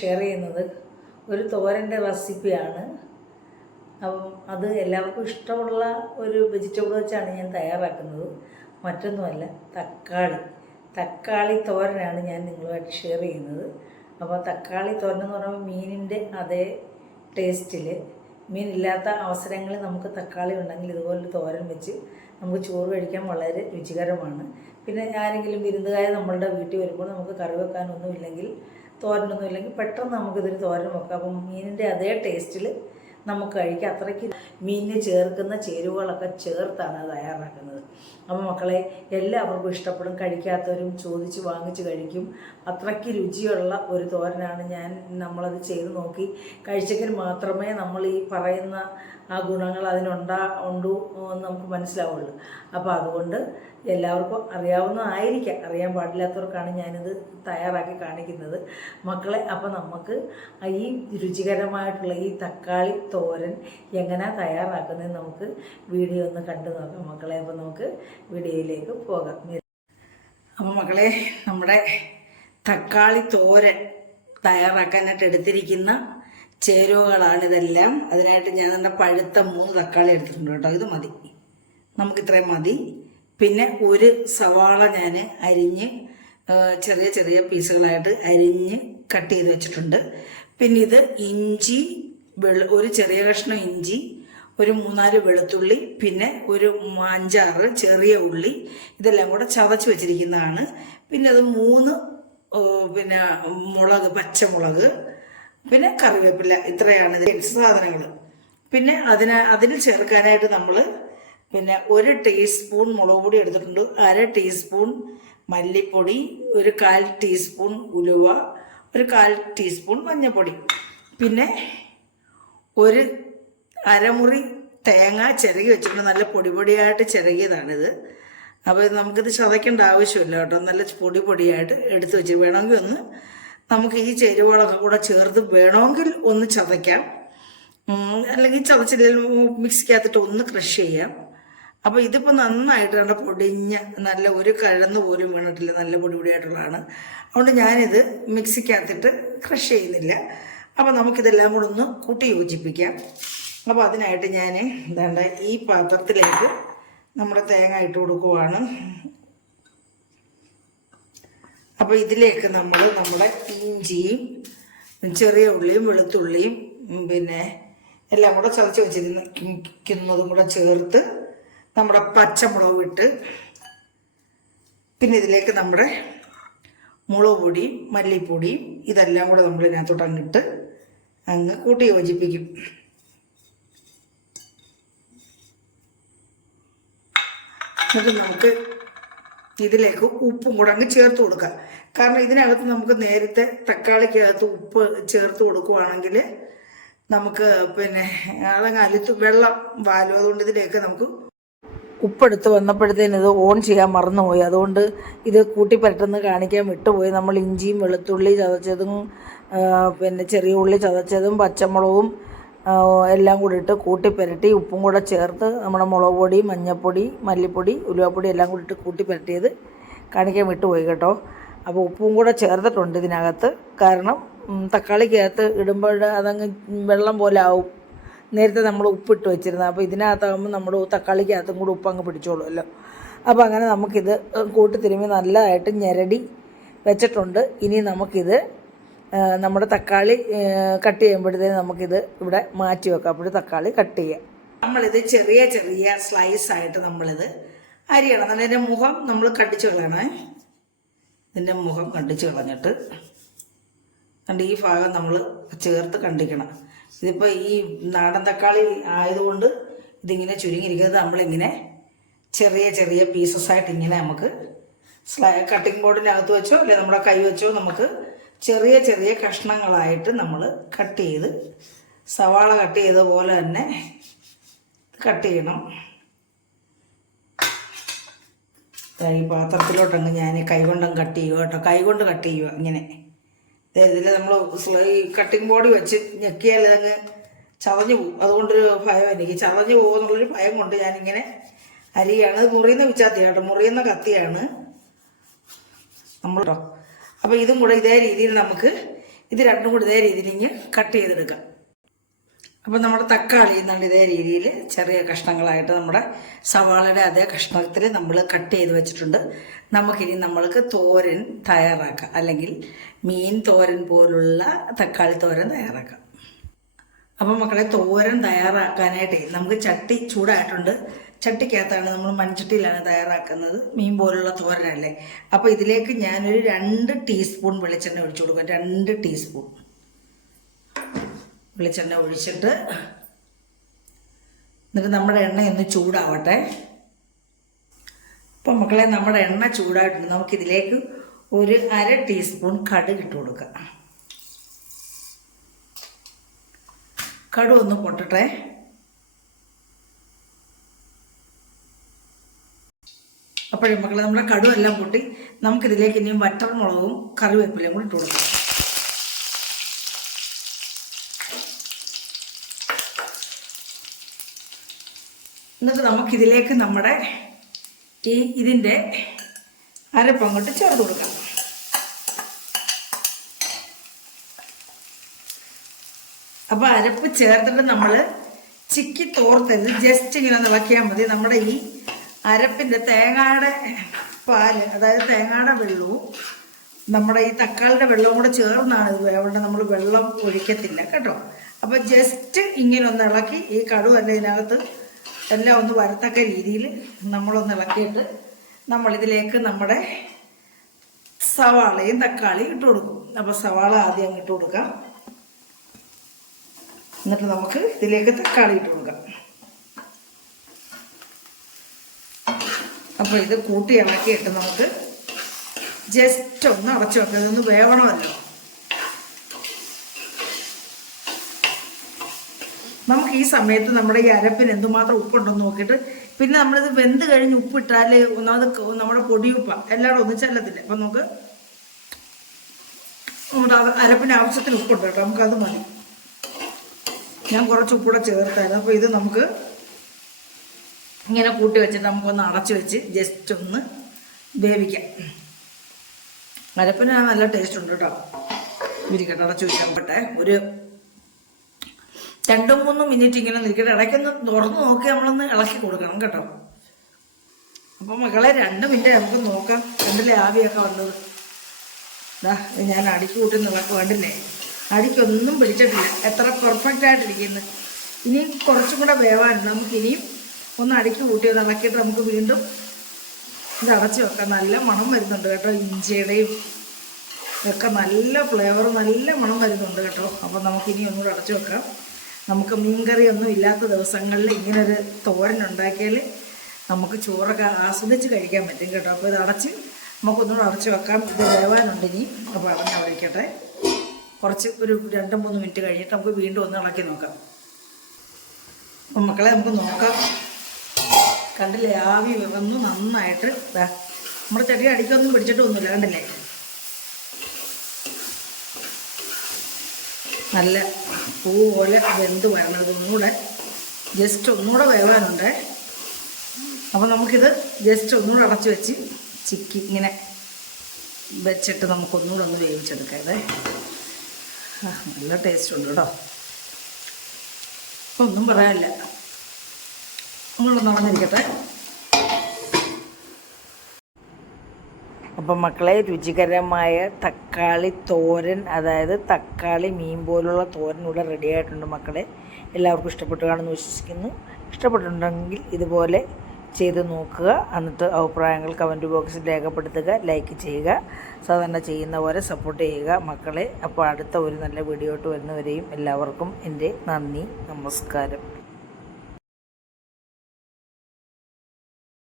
Share ചെയ്യുന്നത് ഒരു തോരന്റെ റെസിപ്പിയാണ് അപ്പം അത് എല്ലാവർക്കും ഇഷ്ടമുള്ള ഒരു വെജിറ്റബിൾ വെച്ചാണ് ഞാൻ തയ്യാറാക്കുന്നത്. മറ്റൊന്നുമല്ല തക്കാളി. തക്കാളി തോരനാണ് ഞാൻ നിങ്ങളുമായിട്ട് ഷെയർ ചെയ്യുന്നത്. അപ്പോൾ തക്കാളി തോരൻ എന്ന് പറയുമ്പോൾ മീനിന്റെ അതേ ടേസ്റ്റിൽ മീനില്ലാത്ത അവസരങ്ങളിൽ നമുക്ക് തക്കാളി ഉണ്ടെങ്കിൽ ഇതുപോലെ തോരൻ വെച്ച് നമുക്ക് ചോറ് കഴിക്കാൻ വളരെ രുചികരമാണ്. പിന്നെ ആരെങ്കിലും വിരുന്നുകാർ നമ്മളുടെ വീട്ടിൽ വരുമ്പോൾ നമുക്ക് കറി വെക്കാനൊന്നും ഇല്ലെങ്കിൽ തോരനൊന്നും ഇല്ലെങ്കിൽ പെട്ടെന്ന് നമുക്കിതൊരു തോരൻ വെക്കാം. അപ്പം മീനിന്റെ അതേ ടേസ്റ്റിൽ നമുക്ക് കഴിക്കാം. അത്രയ്ക്ക് മീനിന് ചേർക്കുന്ന ചേരുവകളൊക്കെ ചേർത്താണ് അത് തയ്യാറാക്കുന്നത്. അപ്പോൾ മക്കളെ എല്ലാവർക്കും ഇഷ്ടപ്പെടും. കഴിക്കാത്തവരും ചോദിച്ച് വാങ്ങിച്ച് കഴിക്കും. അത്രയ്ക്ക് രുചിയുള്ള ഒരു തോരനാണ് ഞാൻ നമ്മളത് ചെയ്ത് നോക്കി. കഴിച്ചെങ്കിൽ മാത്രമേ നമ്മൾ ഈ പറയുന്ന ആ ഗുണങ്ങൾ അതിനുണ്ടാ ഉണ്ടു എന്ന് നമുക്ക് മനസ്സിലാവുള്ളൂ. അപ്പോൾ അതുകൊണ്ട് എല്ലാവർക്കും അറിയാവുന്നതായിരിക്കാം അറിയാൻ പാടില്ലാത്തവർക്കാണ് ഞാനിത് തയ്യാറാക്കി കാണിക്കുന്നത്. മക്കളെ അപ്പോൾ നമുക്ക് ഈ രുചികരമായിട്ടുള്ള ഈ തക്കാളി തോരൻ എങ്ങനെ തയ്യാറാക്കുന്നത് നമുക്ക് വീഡിയോ ഒന്ന് കണ്ടു നോക്കാം. മക്കളെ അപ്പോൾ നമുക്ക് വീഡിയോയിലേക്ക് പോകാം. അപ്പോൾ മക്കളെ നമ്മുടെ തക്കാളി തോരൻ തയ്യാറാക്കാനായിട്ട് എടുത്തിരിക്കുന്ന ചേരുവകളാണിതെല്ലാം അതിനായിട്ട് ഞാൻ തന്നെ പഴുത്ത മൂന്ന് തക്കാളി എടുത്തിട്ടുണ്ട് കേട്ടോ. ഇത് മതി. നമുക്ക് ഇത്രയും മതി. പിന്നെ ഒരു സവാള ഞാൻ അരിഞ്ഞ് ചെറിയ ചെറിയ പീസുകളായിട്ട് അരിഞ്ഞ് കട്ട് ചെയ്ത് വെച്ചിട്ടുണ്ട്. പിന്നെ ഇത് ഇഞ്ചി വെള്ള ഒരു ചെറിയ കഷ്ണം ഇഞ്ചി ഒരു മൂന്നാൽ വെളുത്തുള്ളി പിന്നെ ഒരു അഞ്ചാറ് ചെറിയ ഉള്ളി ഇതെല്ലാം കൂടെ ചതച്ച് വെച്ചിരിക്കുന്നതാണ്. പിന്നെ അത് മൂന്ന് പിന്നെ മുളക് പച്ചമുളക് പിന്നെ കറിവേപ്പില ഇത്രയാണ് ഇത് സാധനങ്ങൾ പിന്നെ അതിന് അതിൽ ചേർക്കാനായിട്ട് നമ്മൾ പിന്നെ ഒരു ടീസ്പൂൺ മുളക് പൊടി എടുത്തിട്ടുണ്ട് അര ടീസ്പൂൺ മല്ലിപ്പൊടി ഒരു കാൽ ടീസ്പൂൺ ഉലുവ ഒരു കാൽ ടീസ്പൂൺ മഞ്ഞൾപ്പൊടി പിന്നെ ഒരു അരമുറി തേങ്ങ ചിരകി വെച്ചിട്ടുണ്ട്. നല്ല പൊടി പൊടിയായിട്ട് ചിരകിയതാണിത്. അപ്പോൾ നമുക്കിത് ചതയ്ക്കേണ്ട ആവശ്യമില്ല കേട്ടോ. നല്ല പൊടി പൊടിയായിട്ട് എടുത്ത് വെച്ച് വേണമെങ്കിൽ ഒന്ന് നമുക്ക് ഈ ചേരുവകളൊക്കെ കൂടെ ചേർത്ത് വേണമെങ്കിൽ ഒന്ന് ചതയ്ക്കാം. അല്ലെങ്കിൽ ചതച്ചില്ലെങ്കിൽ മിക്സിക്കകത്തിട്ട് ഒന്ന് ക്രഷ് ചെയ്യാം. അപ്പോൾ ഇതിപ്പോൾ നന്നായിട്ട് കണ്ട പൊടിഞ്ഞ നല്ല ഒരു കഴന്ന് പോലും വീണിട്ടില്ല. നല്ല പൊടി പൊടിയായിട്ടുള്ളതാണ് അതുകൊണ്ട് ഞാനിത് മിക്സിക്കകത്തിട്ട് ക്രഷ് ചെയ്യുന്നില്ല. അപ്പോൾ നമുക്കിതെല്ലാം കൂടെ ഒന്ന് കൂട്ടി യോജിപ്പിക്കാം. അപ്പോൾ അതിനായിട്ട് ഞാൻ എന്താണ്ട് ഈ പാത്രത്തിലേക്ക് നമ്മുടെ തേങ്ങ ഇട്ട് കൊടുക്കുവാണ്. അപ്പോൾ ഇതിലേക്ക് നമ്മൾ നമ്മുടെ ഇഞ്ചിയും ചെറിയ ഉള്ളിയും വെളുത്തുള്ളിയും പിന്നെ എല്ലാം കൂടെ ചതച്ച് വെച്ചിരിക്കുന്നതും കൂടെ ചേർത്ത് നമ്മുടെ പച്ചമുളക് ഇട്ട് പിന്നെ ഇതിലേക്ക് നമ്മുടെ മുളക് പൊടിയും മല്ലിപ്പൊടിയും ഇതെല്ലാം കൂടെ നമ്മൾ ഇതിനകത്തോട്ട് അങ്ങിട്ട് അങ്ങ് കൂട്ടി യോജിപ്പിക്കും. എന്നിട്ട് നമുക്ക് ഇതിലേക്ക് ഉപ്പും കൂടെ അങ്ങ് ചേർത്ത് കൊടുക്കാം കാരണം ഇതിനകത്ത് നമുക്ക് നേരത്തെ തക്കാളിക്കകത്ത് ഉപ്പ് ചേർത്ത് കൊടുക്കുവാണെങ്കിൽ നമുക്ക് പിന്നെ അതങ്ങ് അലുത്ത് വെള്ളം വാലും. അതുകൊണ്ട് ഇതിലേക്ക് നമുക്ക് ഉപ്പെടുത്ത് വന്നപ്പോഴത്തേന് ഇത് ഓൺ ചെയ്യാൻ മറന്നുപോയി. അതുകൊണ്ട് ഇത് കൂട്ടി പരട്ടെന്ന് കാണിക്കാൻ വിട്ടുപോയി. നമ്മൾ ഇഞ്ചിയും വെളുത്തുള്ളി ചതച്ചതും പിന്നെ ചെറിയ ഉള്ളി ചതച്ചതും പച്ചമുളകും എല്ലാം കൂടി ഇട്ട് കൂട്ടി പുരട്ടി ഉപ്പും കൂടെ ചേർത്ത് നമ്മുടെ മുളക് പൊടി മഞ്ഞൾപ്പൊടി മല്ലിപ്പൊടി ഉലുവപ്പൊടി എല്ലാം കൂടി ഇട്ട് കൂട്ടി പുരട്ടിയത് കാണിക്കാൻ വിട്ടുപോയി കേട്ടോ. അപ്പോൾ ഉപ്പും കൂടെ ചേർത്തിട്ടുണ്ട് ഇതിനകത്ത്. കാരണം തക്കാളിക്കകത്ത് ഇടുമ്പോൾ അതങ്ങ് വെള്ളം പോലെ ആവും. നേരത്തെ നമ്മൾ ഉപ്പിട്ട് വെച്ചിരുന്നത്. അപ്പോൾ ഇതിനകത്താകുമ്പോൾ നമ്മൾ തക്കാളിക്കകത്തും കൂടെ ഉപ്പ് അങ്ങ് പിടിച്ചോളുമല്ലോ. അപ്പോൾ അങ്ങനെ നമുക്കിത് കൂട്ടി തിരുമ്മി നല്ലതായിട്ട് ഞെരടി വെച്ചിട്ടുണ്ട്. ഇനി നമുക്കിത് നമ്മുടെ തക്കാളി കട്ട് ചെയ്യുമ്പോഴത്തേന് നമുക്കിത് ഇവിടെ മാറ്റി വെക്കാം. അപ്പോൾ തക്കാളി കട്ട് ചെയ്യാം. നമ്മളിത് ചെറിയ ചെറിയ സ്ലൈസ് ആയിട്ട് നമ്മളിത് അരിയണം. അതിന്റെ മുഖം നമ്മൾ കടിച്ചു കളയണേ. ഇതിന്റെ മുഖം കണ്ടിച്ച് കളഞ്ഞിട്ട് കണ്ട് ഈ ഭാഗം നമ്മൾ ചേർത്ത് കണ്ടിക്കണം. ഇതിപ്പോൾ ഈ നാടൻ തക്കാളി ആയതുകൊണ്ട് ഇതിങ്ങനെ ചുരുങ്ങിയിരിക്കുന്നത് നമ്മളിങ്ങനെ ചെറിയ ചെറിയ പീസസ് ആയിട്ട് ഇങ്ങനെ നമുക്ക് സ്ലൈ കട്ടിംഗ് ബോർഡിനകത്ത് വെച്ചോ അല്ലെ നമ്മുടെ കൈ വെച്ചോ നമുക്ക് ചെറിയ ചെറിയ കഷ്ണങ്ങളായിട്ട് നമ്മൾ കട്ട് ചെയ്ത് സവാള കട്ട് ചെയ്ത പോലെ തന്നെ കട്ട് ചെയ്യണം. ഈ പാത്രത്തിലോട്ടങ്ങ് ഞാൻ കൈകൊണ്ടും കട്ട് ചെയ്യുക കേട്ടോ. കൈകൊണ്ട് കട്ട് ചെയ്യുക ഇങ്ങനെ. ഇതിൽ നമ്മൾ ഈ കട്ടിംഗ് ബോർഡ് വെച്ച് ഞെക്കിയാൽ അങ്ങ് ചതഞ്ഞു പോകും അതുകൊണ്ടൊരു ഭയം എനിക്ക്. ചതഞ്ഞു പോകുമെന്നുള്ളൊരു ഭയം കൊണ്ട് ഞാനിങ്ങനെ അരിയാണ്. മുറിയുന്ന വിച്ചാത്തിയാണ് കേട്ടോ. മുറിയുന്ന കത്തിയാണ്. നമ്മൾ അപ്പോൾ ഇതും കൂടെ ഇതേ രീതിയിൽ നമുക്ക് ഇത് രണ്ടും കൂടി ഇതേ രീതിയിൽ ഇങ്ങ് കട്ട് ചെയ്തെടുക്കാം. അപ്പോൾ നമ്മുടെ തക്കാളി എന്നുള്ള ഇതേ രീതിയിൽ ചെറിയ കഷ്ണങ്ങളായിട്ട് നമ്മുടെ സവാളയുടെ അതേ കഷ്ണത്തിൽ നമ്മൾ കട്ട് ചെയ്ത് വെച്ചിട്ടുണ്ട്. നമുക്കിനി നമ്മൾക്ക് തോരൻ തയ്യാറാക്കാം. അല്ലെങ്കിൽ മീൻ തോരൻ പോലുള്ള തക്കാളി തോരൻ തയ്യാറാക്കാം. അപ്പോൾ മക്കളെ തോരൻ തയ്യാറാക്കാനായിട്ട് നമുക്ക് ചട്ടി ചൂടായിട്ടുണ്ട്. ചട്ടിക്കകത്താണ് നമ്മൾ മൺചട്ടിയിലാണ് തയ്യാറാക്കുന്നത്. മീൻ പോലുള്ള തോരനല്ലേ. അപ്പോൾ ഇതിലേക്ക് ഞാനൊരു രണ്ട് ടീസ്പൂൺ വെളിച്ചെണ്ണ ഒഴിച്ചു കൊടുക്കും. രണ്ട് ടീസ്പൂൺ. വെളിച്ചെണ്ണ ഒഴിച്ചിട്ട് എന്നിട്ട് നമ്മുടെ എണ്ണ ഒന്ന് ചൂടാവട്ടെ. അപ്പം മക്കളെ നമ്മുടെ എണ്ണ ചൂടായിട്ടുണ്ട്. നമുക്കിതിലേക്ക് ഒരു അര ടീസ്പൂൺ കടുക് ഇട്ട് കൊടുക്കാം. കടു ഒന്ന് പൊട്ടട്ടെ. അപ്പോഴേ മക്കളെ നമ്മുടെ കടുവെല്ലാം പൊട്ടി നമുക്കിതിലേക്ക് ഇനിയും വറ്റൽമുളകും കറിവേപ്പിലയും കൂടി ഇട്ട് കൊടുക്കാം. എന്നിട്ട് നമുക്കിതിലേക്ക് നമ്മുടെ ഈ ഇതിന്റെ അരപ്പങ്ങോട്ട് ചേർത്ത് കൊടുക്കാം. അപ്പോൾ അരപ്പ് ചേർത്തിട്ട് നമ്മൾ ചിക്കി തോർത്തരുത്. ജസ്റ്റ് ഇങ്ങനെ ഒന്ന് ഇളക്കിയാൽ മതി. നമ്മുടെ ഈ അരപ്പിന്റെ തേങ്ങയുടെ പാൽ അതായത് തേങ്ങയുടെ വെള്ളവും നമ്മുടെ ഈ തക്കാളിന്റെ വെള്ളവും കൂടെ ചേർന്നാണ് ഇത്. വേവേണ്ടത് നമ്മൾ വെള്ളം ഒഴിക്കത്തില്ല കേട്ടോ. അപ്പോൾ ജസ്റ്റ് ഇങ്ങനെ ഒന്ന് ഇളക്കി ഈ കടുവല്ല ഇതിനകത്ത് എല്ലാം ഒന്ന് വരത്തക്ക രീതിയിൽ നമ്മളൊന്ന് ഇളക്കിയിട്ട് നമ്മളിതിലേക്ക് നമ്മുടെ സവാളയും തക്കാളിയും ഇട്ട് കൊടുക്കും. അപ്പോൾ സവാള ആദ്യം അങ്ങ് ഇട്ട് കൊടുക്കാം. എന്നിട്ട് നമുക്ക് ഇതിലേക്ക് തക്കാളി ഇട്ട് കൊടുക്കാം. അപ്പോൾ ഇത് കൂട്ടി ഇളക്കിയിട്ട് നമുക്ക് ജസ്റ്റ് ഒന്ന് അടച്ചു വെക്കാം. ഇതൊന്ന് വേവണമല്ലോ. നമുക്ക് ഈ സമയത്ത് നമ്മുടെ ഈ അരപ്പിന് എന്തുമാത്രം ഉപ്പുണ്ടെന്ന് നോക്കിയിട്ട് പിന്നെ നമ്മളിത് വെന്ത് കഴിഞ്ഞ് ഉപ്പിട്ടാൽ ഒന്നാമത് നമ്മുടെ പൊടിയുപ്പ എല്ലാവരും ഒന്നും ചെല്ലത്തില്ല അപ്പം നമുക്ക് നമ്മുടെ അരപ്പിന് ആവശ്യത്തിന് ഉപ്പുണ്ട് കേട്ടോ. നമുക്കത് മതി. ഞാൻ കുറച്ച് ഉപ്പൂടെ ചേർത്തായിരുന്നു. അപ്പോൾ ഇത് നമുക്ക് ഇങ്ങനെ കൂട്ടി വെച്ചിട്ട് നമുക്കൊന്ന് അടച്ചു വെച്ച് ജസ്റ്റ് ഒന്ന് വേവിക്കാം. അരപ്പിന് നല്ല ടേസ്റ്റ് ഉണ്ട് കേട്ടോ. ഇരിക്കട്ടെ അടച്ചു വെച്ചാൽ ഒരു രണ്ടും മൂന്നും മിനിറ്റ് ഇങ്ങനെ നിൽക്കട്ടെ. ഇടയ്ക്കൊന്ന് തുറന്ന് നോക്കി നമ്മളൊന്ന് ഇളക്കി കൊടുക്കണം കേട്ടോ. അപ്പം മക്കളെ രണ്ട് മിനിറ്റ് നമുക്ക് നോക്കാം. രണ്ടിലെ ആവിയൊക്കെ വന്നത്? ഇതാ ഞാൻ അടിക്ക് കൂട്ടി നിങ്ങൾക്ക് വേണ്ടില്ലേ? അടിക്കൊന്നും പിടിച്ചിട്ടില്ല. എത്ര പെർഫെക്റ്റ് ആയിട്ടിരിക്കുന്നു. ഇനി കുറച്ചും കൂടെ വേവാനുണ്ട് നമുക്ക് ഇനിയും ഒന്ന് അടുക്കി കൂട്ടി ഒന്ന് ഇളക്കിയിട്ട് നമുക്ക് വീണ്ടും ഇത് അടച്ച് വെക്കാം. നല്ല മണം വരുന്നുണ്ട് കേട്ടോ ഇഞ്ചിയുടെയും ഒക്കെ നല്ല ഫ്ലേവർ നല്ല മണം വരുന്നുണ്ട് കേട്ടോ. അപ്പോൾ നമുക്ക് ഇനി ഒന്നുകൂടെ അടച്ചു വെക്കാം. നമുക്ക് മീൻകറി ഒന്നും ഇല്ലാത്ത ദിവസങ്ങളിൽ ഇങ്ങനൊരു തോരൻ ഉണ്ടാക്കിയാൽ നമുക്ക് ചോറൊക്കെ ആസ്വദിച്ച് കഴിക്കാൻ പറ്റും കേട്ടോ. അപ്പോൾ ഇത് അടച്ച് നമുക്കൊന്നുകൂടെ അടച്ച് വെക്കാം. ഇത് വേവാനുണ്ട് ഇനി. അപ്പോൾ അടഞ്ഞ് അവിടെ കുറച്ച് ഒരു രണ്ട് മൂന്ന് മിനിറ്റ് കഴിഞ്ഞിട്ട് നമുക്ക് വീണ്ടും ഒന്ന് ഇളക്കി നോക്കാം. അപ്പം മക്കളെ നമുക്ക് നോക്കാം. കണ്ടില്ലേ? ആവി വന്നു നന്നായിട്ട്. നമ്മുടെ ചെടി അടിക്കൊന്നും പിടിച്ചിട്ടൊന്നുമില്ല കണ്ടില്ലേ? നല്ല പൂ പോലെ വെന്ത് വരണം. ഇതൊന്നുകൂടെ ജസ്റ്റ് ഒന്നുകൂടെ വേവാനുണ്ട്. അപ്പോൾ നമുക്കിത് ജസ്റ്റ് ഒന്നുകൂടെ അടച്ച് വെച്ച് ചിക്കി ഇങ്ങനെ വെച്ചിട്ട് നമുക്കൊന്നുകൂടെ ഒന്ന് വേവിച്ചെടുക്കാം ഇതേ ആ, നല്ല ടേസ്റ്റ് ഉണ്ട് കേട്ടോ. ഒന്നും പറയാനില്ല. നമ്മളൊന്ന് നടന്നിരിക്കട്ടെ. അപ്പം മക്കളെ രുചികരമായ തക്കാളി തോരൻ അതായത് തക്കാളി മീൻ പോലുള്ള തോരൻ ഇവിടെ റെഡി ആയിട്ടുണ്ട് മക്കളെ. എല്ലാവർക്കും ഇഷ്ടപ്പെട്ടു കാണുമെന്ന് വിശ്വസിക്കുന്നു. ഇഷ്ടപ്പെട്ടിട്ടുണ്ടെങ്കിൽ ഇതുപോലെ ചെയ്ത് നോക്കുക. എന്നിട്ട് അഭിപ്രായങ്ങൾ കമന്റ് ബോക്സിൽ രേഖപ്പെടുത്തുക ലൈക്ക് ചെയ്യുക. സാധാരണ ചെയ്യുന്ന പോലെ സപ്പോർട്ട് ചെയ്യുക മക്കളെ. അപ്പോൾ അടുത്ത ഒരു നല്ല വീഡിയോ ആയിട്ട് വരുന്നവരെയും എല്ലാവർക്കും എന്റെ നന്ദി നമസ്കാരം.